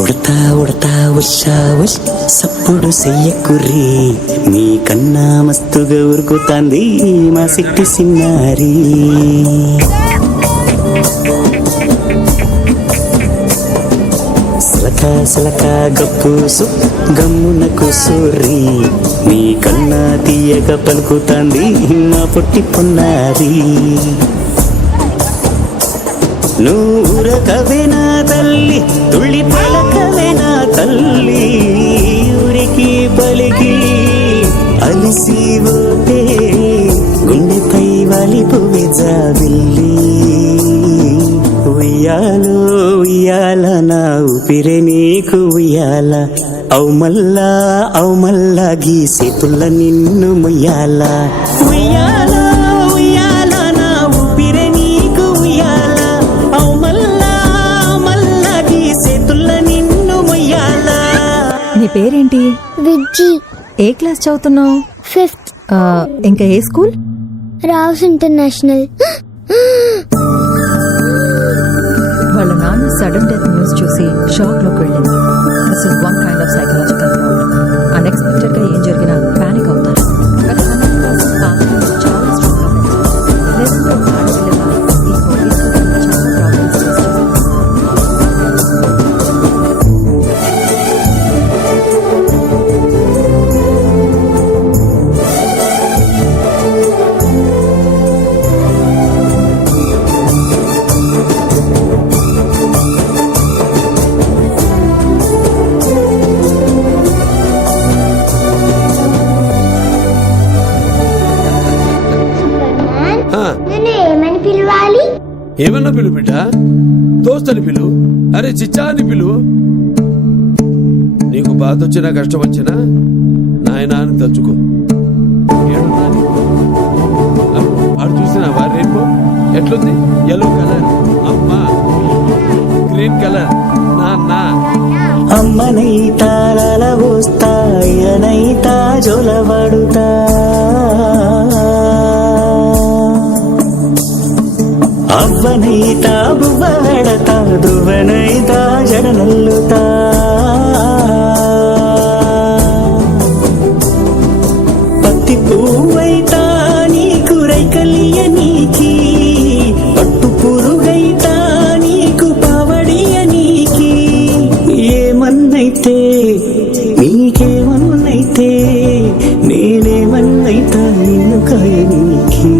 ఉడతా ఉడతా ఉషా ఉష్ సప్పుడు చెయ్యకుర్రి, మీ కన్నా మస్తుగా ఉరుకుతాంది మా సిట్టి సిన్నారి. సలక సలక గప్పుసు గమ్మున కూసూర్రి, మీ కన్నా తీయగా పలుకుతాంది మా పొట్టి పొన్నారి. నూరకవేనా తల్లి తుళ్ళి పలకవేనా తల్లి, ఊరికి పలికి అలిసి పోతే గుండెపై వాలిపోవే జాబిల్లి. ఉయ్యాలో ఉయ్యాల నా ఊపిరే నీకు ఉయ్యాల, అవు మల్లా గీ సేతుల్ల నిన్ను ముయ్యాల. ఉయ్యాల నీ పేరేంటి? విజ్జి. ఏ క్లాస్ చదువుతున్నావు? 5th. ఇంకా ఏ స్కూల్? రావ్స్ ఇంటర్నేషనల్. వాళ్ళ నాన్న సడన్ డెత్ న్యూస్ చూసి షాక్ లోకి వెళ్ళింది. This is one kind of psychological problem. Unexpected గా ఏం జరిగినా పానిక్ అవుతారు. కానీ 100% ఫ్యామిలీ చాలా స్ట్రాంగ్ గా పెంచారు. లెసన్ లో ఆడపిల్లగా ఈ హోబీస్ చాలా ప్రాబ్లమ్స్ ఫేస్ చేస్తారు. ఏమన్నా పిలు బిడ్డ, దోస్తని పిలు, అరే చిచ్చా అని పిలు. నీకు బాధ వచ్చినా కష్టం వచ్చినా నాయనా అని తలుచుకో. అటు చూసినావా రేపు ఎట్లుంది? ఎల్లో కలర్ అమ్మా, గ్రీన్ కలర్ నాన్న. అమ్మనైతా లలబోస్తా, అయ్యనైతా జొలబడుతా, అవ్వనైతా బువ్వడతా, దువ్వనైతా జడనల్లుతా. పత్తి పువ్వైతా నీకు రైకలియ నీకి, పట్టు పురుగైతా నీకు పావడియ నీకి. ఏమన్నైతే నీకేమన్నైతే నేనేమన్నైతా నిన్ను కాయ నీకి.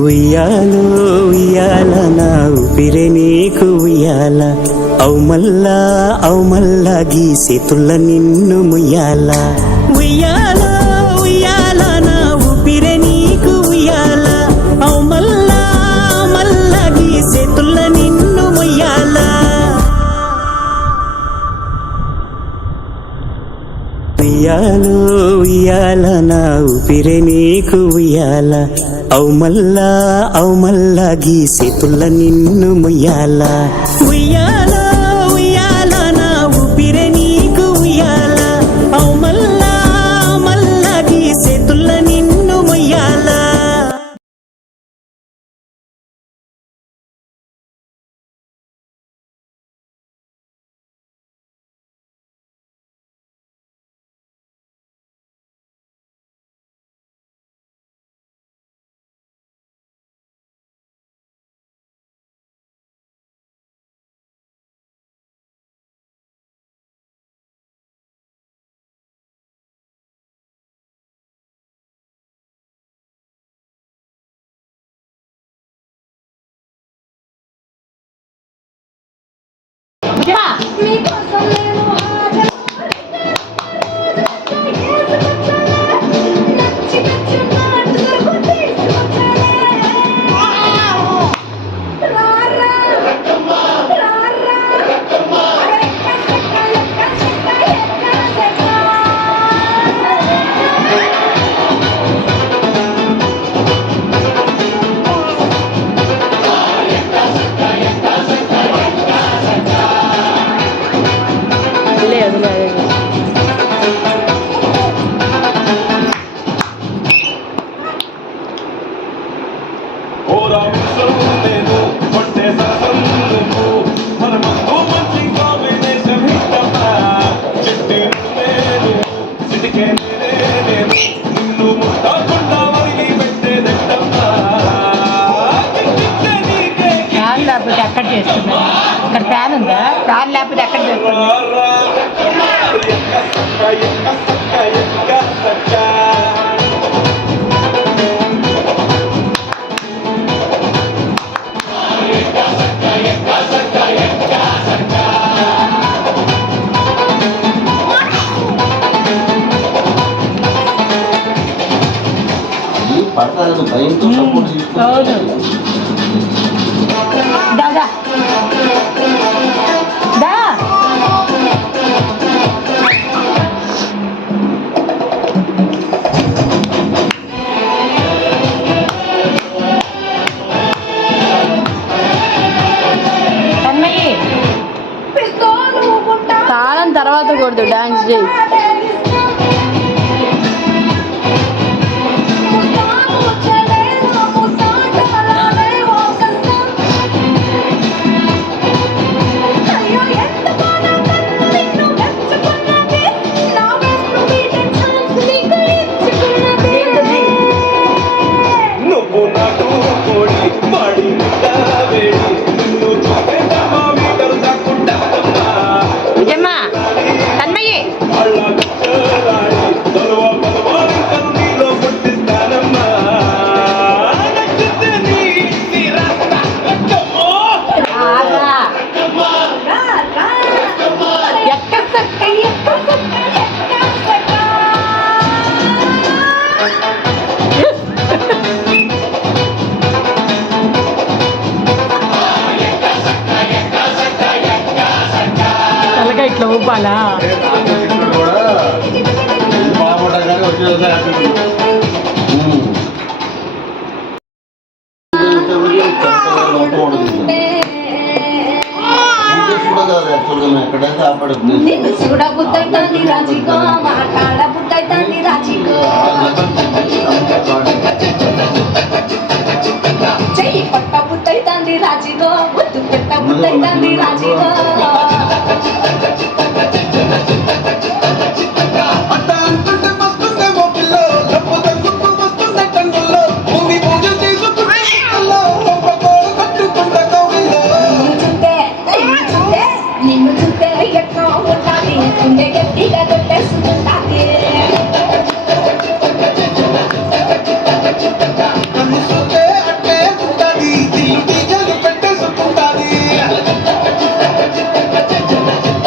ఉయ్యాలో ఉయ్యాల నా ఊపిరే నీకు ఉయ్యాల, అవు మల్లా గీ సేతుల్ల నిన్ను ముయ్యాల. ఉయ్యాలో ఉయ్యాల నా ఊపిరే నీకు ఉయ్యాల, అవు మల్లా గీ సేతుల్ల నిన్ను ముయ్యాల. ఉయ్యాలో ఉయ్యాల నా ఊపిరే నీకు ఉయ్యాల, అవు మల్లా గీ సేతుల్ల నిన్ను ముయ్యాల. ఉయ్యాల పడతాను భయంతో సపోర్ట్ తీసుకుంటాను. దాదా దా తన్మయ్యి తాళం తర్వాత కొడుతు డాన్స్ చేయి. నిజమ్మా తన్మయ్యి తలగా ఇట్లా ఊపాలా కూడా బాగుంటాయి కానీ వచ్చేది ఎక్కడైతే ఆపడుతుంది చూడబుద్దైతాంది రాజిగో మాట్లాడబుద్దైతాంది రాజిగో చెయ్యి పట్ట బుద్దైతాంది రాజిగో ముద్దు పెట్ట బుద్దైతాంది రాజిగో నిన్ను చూస్తే ఎట్లా ఉంటాది గుండె గట్టిగా కొట్టేసుకుంటాది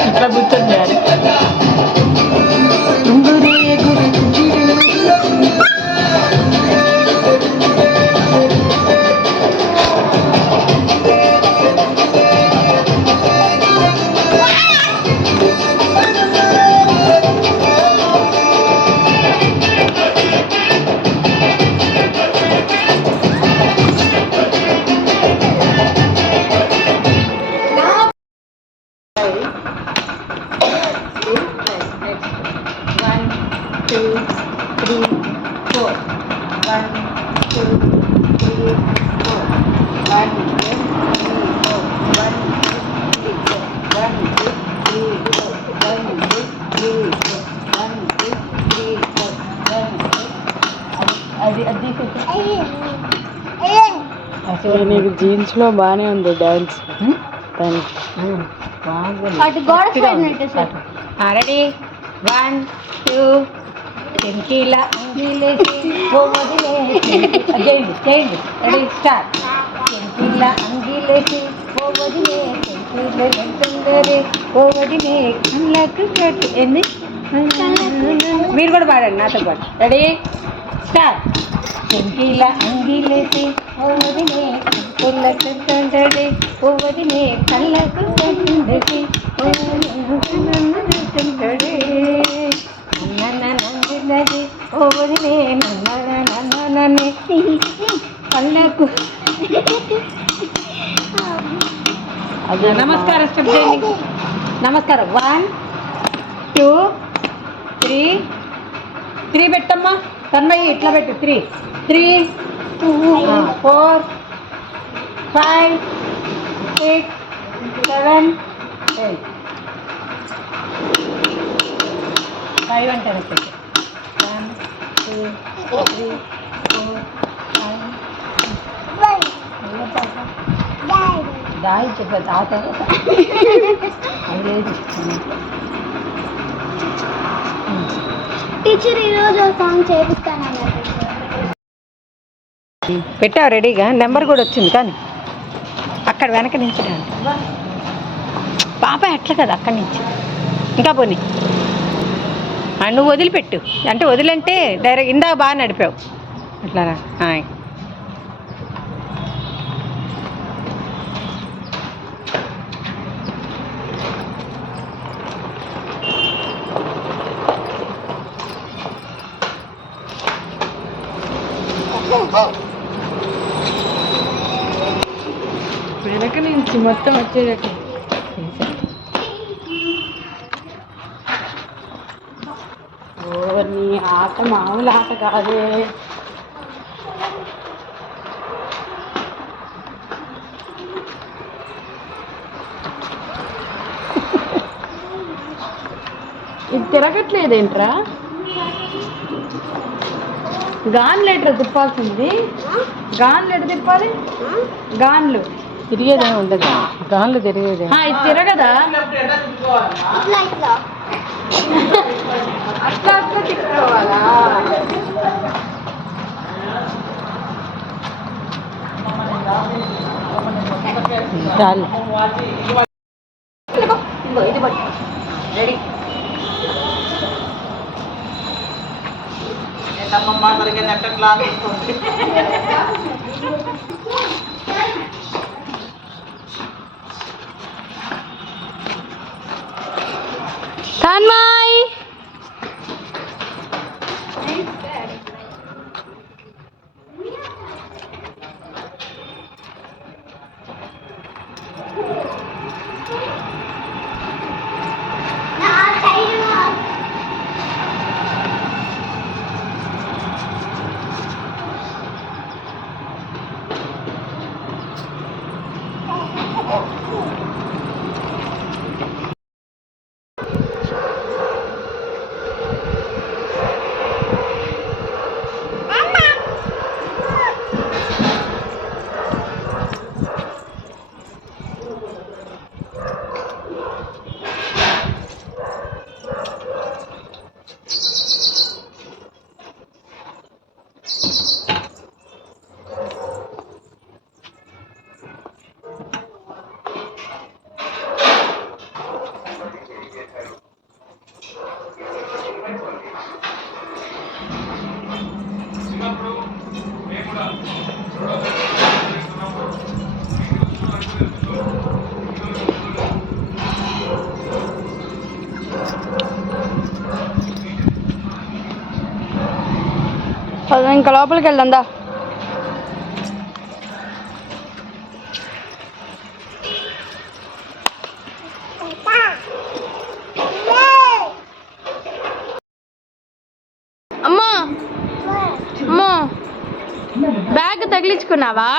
ఇట్లా కూర్చొని అసలు నీకు జీన్స్ లో బానే ఉంది డాన్స్. అటు గోడ సైడ్ నెట్టేసారు. రెడీ 1 2 చెంకీల అంగిలేసి ఓ వదిలేసి చేయండి చేయండి రెడీ స్టార్ట్ చెంకీల అంగిలేసి ఓ వదిలే చెంకీలే ఓ వదిలే కళ్ళకు కట్టు ఏంది మీరు కూడా పాడండి నాతో పాటు రెడీ స్టార్ట్ చెంకీల అంగిలేసి ఓ వదిలే కళ్ళకు కట్టండి ఓ వదిలే కళ్ళకు కట్టుండది ఓ కట్టండి నందినది ఓ వదిలే నన్నే కళ్ళకు నమస్కారం స్టెప్ చేయండి నమస్కారం 1 2 3 పెట్టమ్మా తన్మయ్యి ఇట్లా పెట్టు 3 4 5 6 7 8 5 అంటారు 1 2 3 4 5 దాయి చెప్ప తాత టీచర్ ఈరోజు సాంగ్ చేపిస్తానన్నారు. పెట్టావు రెడీగా, నెంబర్ కూడా వచ్చింది కానీ అక్కడ వెనక నుంచి పాప ఎట్లా కదా అక్కడి నుంచి ఇంకా పోనీ నువ్వు వదిలిపెట్టు అంటే వదిలంటే డైరెక్ట్ ఇందాక బాగా నడిపావు అట్లారా. వెనక నుంచి మొత్తం వచ్చేటట్టు. నీ ఆట మామూలు ఆట కాదే. ఇది తిరగట్లేదేంట్రా? గాన్లు ఎట్రా తిప్పాల్సింది? గాన్లు ఎటు తిప్పాలి? గాన్లు తిరిగేదే ఉండదు, గాన్లు తిరిగేదే. ఇది తిరగదా? అట్లా అట్లా తిప్పుకోవాలా? చాలు ఇది పట్టు. రెడీ. తన్మయ్ ఇంకా లోపలికి వెళ్దా. అమ్మా అమ్మా బ్యాగ్ తగిలించుకున్నావా?